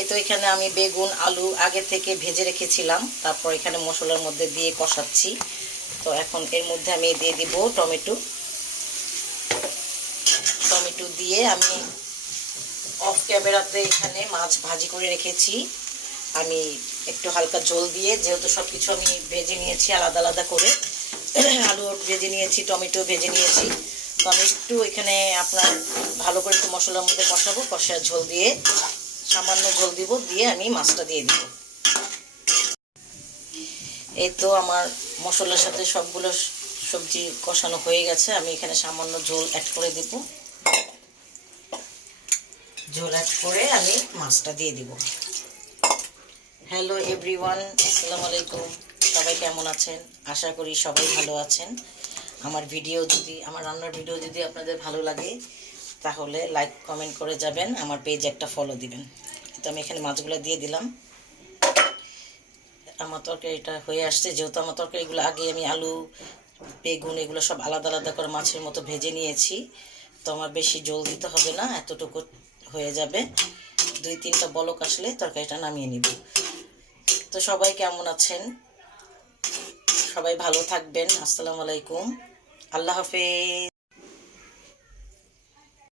এই তো এখানে আমি বেগুন আলু আগে থেকে ভেজে রেখেছিলাম, তারপর এখানে মশলার মধ্যে দিয়ে কষাচ্ছি। তো এখন এর মধ্যে আমি দিয়ে দিব টমেটো। টমেটো দিয়ে আমি অফ ক্যামেরাতে এখানে মাছ ভাজি করে রেখেছি। আমি একটু হালকা ঝোল দিয়ে, যেহেতু সব কিছু আমি ভেজে নিয়েছি আলাদা আলাদা করে, আলু ভেজে নিয়েছি, টমেটো ভেজে নিয়েছি, তো আমি একটু এখানে আপনার ভালো করে একটু মশলার মধ্যে কষাবো। কষার ঝোল দিয়ে সামান্য ঝোল দিব, দিয়ে আমি মাছটা দিয়ে দিব। এই তো আমার মশলার সাথে সবগুলো সবজি কষানো হয়ে গেছে। আমি এখানে সামান্য ঝোল অ্যাড করে দিব। ঝোল অ্যাড করে আমি মাছটা দিয়ে দিব। হ্যালো এভরিওয়ান, আসসালামু আলাইকুম। সবাই কেমন আছেন? আশা করি সবাই ভালো আছেন। আমার রান্নার ভিডিও যদি আপনাদের ভালো লাগে তাহলে লাইক কমেন্ট করে যাবেন, আমার পেজে একটা ফলো দিবেন। তো আমি এখানে মাছগুলো দিয়ে দিলাম। আমার তরকারিটা হয়ে আসছে। যেহেতু আমার তরকারিগুলো আগে আমি আলু বেগুন এগুলো সব আলাদা আলাদা করে মাছের মতো ভেজে নিয়েছি, তো আমার বেশি জল দিতে হবে না, এতটুকু হয়ে যাবে। 2-3টা বলক আসলে তরকারিটা নামিয়ে নিব। তো সবাই কেমন আছেন? সবাই ভালো থাকবেন। আসসালামু আলাইকুম, আল্লাহ হাফেজ।